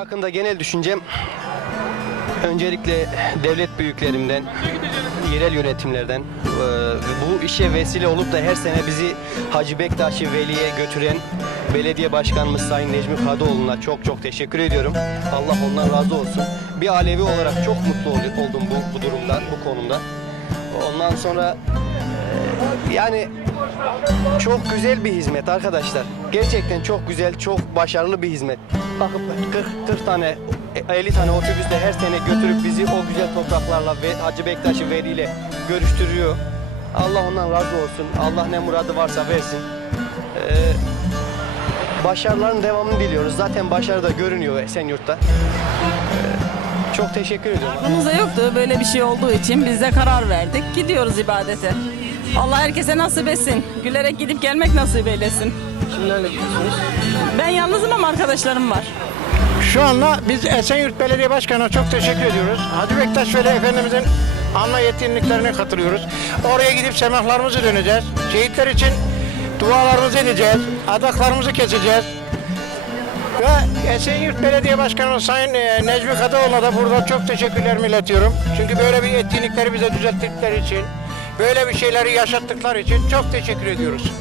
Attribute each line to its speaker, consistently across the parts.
Speaker 1: hakkında genel düşüncem öncelikle devlet büyüklerimden, yerel yönetimlerden e, bu işe vesile olup da her sene bizi Hacı Bektaş'ı Veli'ye götüren belediye başkanımız Sayın Necmi Kadıoğlu'na çok çok teşekkür ediyorum. Allah ondan razı olsun. Bir Alevi olarak çok mutlu ol- oldum bu, bu durumda, bu konumda. Ondan sonra e, yani çok güzel bir hizmet arkadaşlar. Gerçekten çok güzel, çok başarılı bir hizmet. Bakıp 40, 40 tane, 50 tane otobüsle her sene götürüp bizi o güzel topraklarla ve Hacı Bektaş'ı veliyle görüştürüyor. Allah ondan razı olsun. Allah ne muradı varsa versin. Ee, başarıların devamını diliyoruz. Zaten başarı da görünüyor Esenyurt'ta. Ee, çok teşekkür ediyorum.
Speaker 2: Aklımızda yoktu böyle bir şey olduğu için biz de karar verdik. Gidiyoruz ibadete. Allah herkese nasip etsin. Gülerek gidip gelmek nasip eylesin.
Speaker 1: Kimlerle gidiyorsunuz?
Speaker 2: Ben yalnızım ama arkadaşlarım var.
Speaker 3: Şu anda biz Esenyurt Belediye Başkanı'na çok teşekkür ediyoruz. Hacı Bektaş Veli Efendimizin anma yetkinliklerine katılıyoruz. Oraya gidip semahlarımızı döneceğiz. Şehitler için dualarımızı edeceğiz. Adaklarımızı keseceğiz. Ve Esenyurt Belediye Başkanımız Sayın e, Necmi Kadıoğlu'na da burada çok teşekkürlerimi iletiyorum. Çünkü böyle bir etkinlikleri bize düzelttikleri için, böyle bir şeyleri yaşattıkları için çok teşekkür ediyoruz.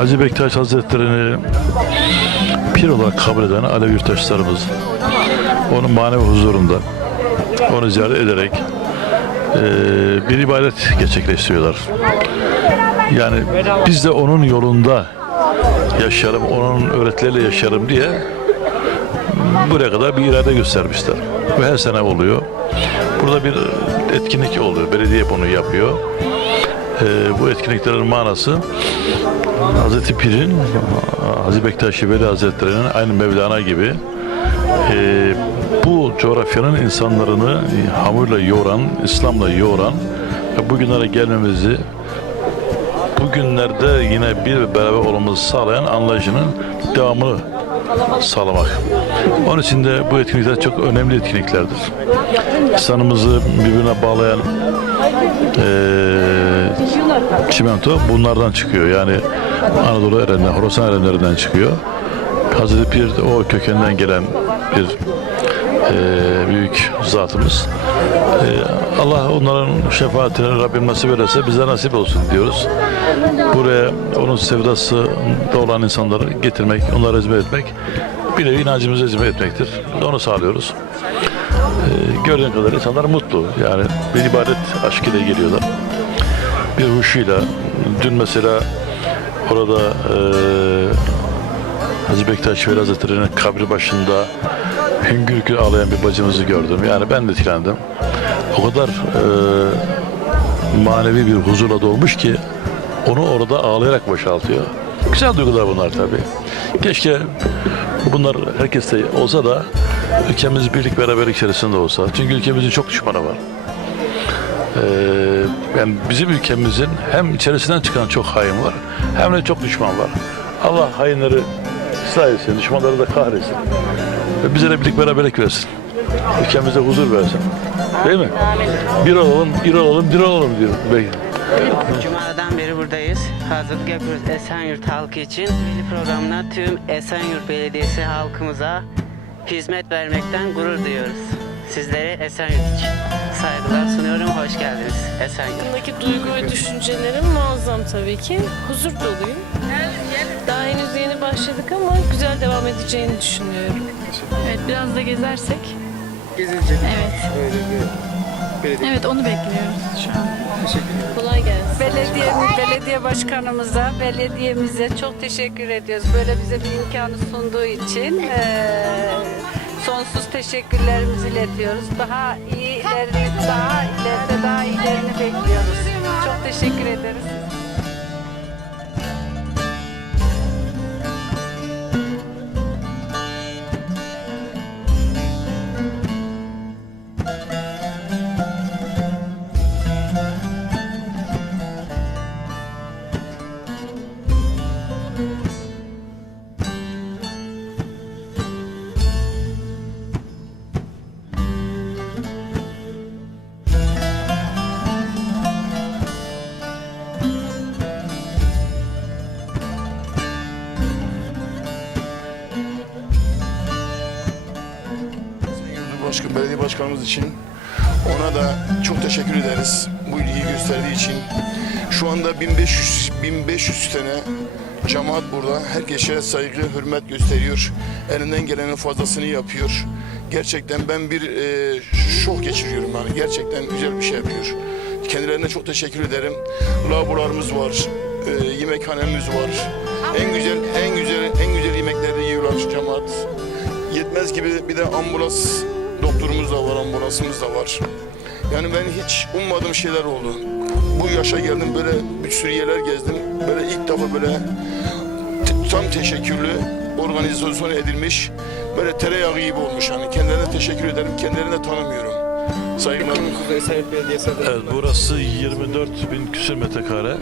Speaker 4: Hacı Bektaş Hazretleri'ni pir olarak kabul eden Alevi yurttaşlarımız onun manevi huzurunda onu ziyaret ederek eee, bir ibadet gerçekleştiriyorlar. Yani biz de onun yolunda yaşarım, onun öğretileriyle yaşarım diye buraya kadar bir irade göstermişler. Ve her sene oluyor. Burada bir etkinlik oluyor. Belediye bunu yapıyor. Eee, bu etkinliklerin manası Hazreti Pir'in, Hazreti Bektaş Veli Hazretleri'nin aynı Mevlana gibi e, bu coğrafyanın insanlarını hamurla yoğuran, İslam'la yoğuran ve bugünlere gelmemizi bugünlerde yine bir beraber olmamızı sağlayan anlayışının devamını sağlamak. Onun için de bu etkinlikler çok önemli etkinliklerdir. İnsanımızı birbirine bağlayan eee çimento bunlardan çıkıyor. Yani Anadolu erenler, Horasan erenlerinden çıkıyor. Hazreti Pir o kökenden gelen bir eee, büyük zatımız. Eee, Allah onların şefaatini Rabbim nasip ederse bize nasip olsun diyoruz. Buraya onun sevdası da olan insanları getirmek, onlara hizmet etmek bir nevi inancımıza hizmet etmektir. Onu sağlıyoruz. Eee gördüğün kadar insanlar mutlu. Yani bir ibadet aşkıyla geliyorlar bir huşuyla dün mesela orada eee Hacı Bektaş Veli Hazretleri'nin kabri başında hüngür hüngür ağlayan bir bacımızı gördüm. Yani ben de etkilendim. O kadar eee, manevi bir huzurla dolmuş ki onu orada ağlayarak boşaltıyor. Güzel duygular bunlar tabii. Keşke bunlar herkeste olsa da ülkemiz birlik beraberlik içerisinde olsa. Çünkü ülkemizin çok düşmanı var. Ee, yani bizim ülkemizin hem içerisinden çıkan çok hain var hem de çok düşman var. Allah hainleri etsin, düşmanları da kahretsin. Ve bize de birlik beraberlik versin. Ülkemize huzur versin. Değil mi? Bir olalım, bir olalım, bir olalım diyor. Belki.
Speaker 5: Cuma'dan beri buradayız. Hazırlık yapıyoruz Esenyurt halkı için. Milli programına tüm Esenyurt Belediyesi halkımıza hizmet vermekten gurur duyuyoruz. Sizlere Esenyurt için saygılar sunuyorum. Hoş geldiniz Esenyurt.
Speaker 6: Buradaki duygu ve düşüncelerim muazzam tabii ki. Huzur doluyum. Daha henüz yeni başladık ama güzel devam edeceğini düşünüyorum. Evet biraz da gezersek.
Speaker 7: Gezilecek. Evet. Öyle bir
Speaker 6: belediye. Evet onu bekliyoruz şu an. Kolay gelsin.
Speaker 8: Belediye, belediye başkanımıza, belediyemize çok teşekkür ediyoruz. Böyle bize bir imkanı sunduğu için eee, sonsuz teşekkürlerimizi iletiyoruz. Daha iyilerini, daha ileride daha iyilerini bekliyoruz. Çok teşekkür ederiz.
Speaker 9: Başkan, belediye başkanımız için ona da çok teşekkür ederiz bu ilgiyi gösterdiği için. Şu anda 1500 1500 tane cemaat burada. Herkese saygı, hürmet gösteriyor. Elinden gelenin fazlasını yapıyor. Gerçekten ben bir e, şok geçiriyorum yani. Gerçekten güzel bir şey yapıyor. Kendilerine çok teşekkür ederim. Lavabolarımız var, e, yemekhanemiz var. En güzel, en güzel, en güzel yemekleri yiyorlar cemaat. Yetmez gibi bir de ambulans doktorumuz da var, ambulansımız da var. Yani ben hiç ummadığım şeyler oldu. Bu yaşa geldim böyle bir sürü yerler gezdim. Böyle ilk defa böyle tam teşekkürlü organizasyon edilmiş. Böyle tereyağı gibi olmuş hani. Kendilerine teşekkür ederim. Kendilerini de tanımıyorum. Adına
Speaker 10: Evet, burası 24 bin küsür metrekare.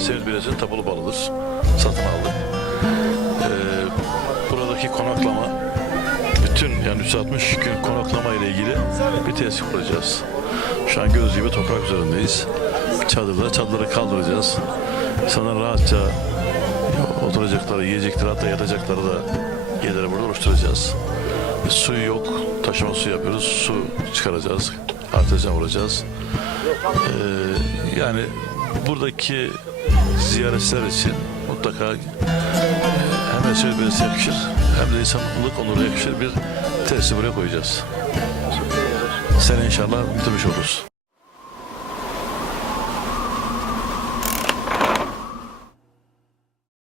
Speaker 10: Sevil Belediyesi'nin tapulu balıdır. Satın aldık. Ee, buradaki konaklama, bütün yani 360 gün konaklama ile ilgili bir tesis kuracağız. Şu an gördüğünüz gibi toprak üzerindeyiz. Çadırda, çadırları kaldıracağız. İnsanlar rahatça oturacakları, yiyecekleri hatta yatacakları da yerleri burada oluşturacağız. Suyu yok, taşıma su yapıyoruz. Su çıkaracağız, artezyen vuracağız. Ee, yani buradaki ziyaretçiler için mutlaka e, hem Belediyesi yakışır hem de insanlık onuruna yakışır bir buraya koyacağız. Sene inşallah bitirmiş oluruz.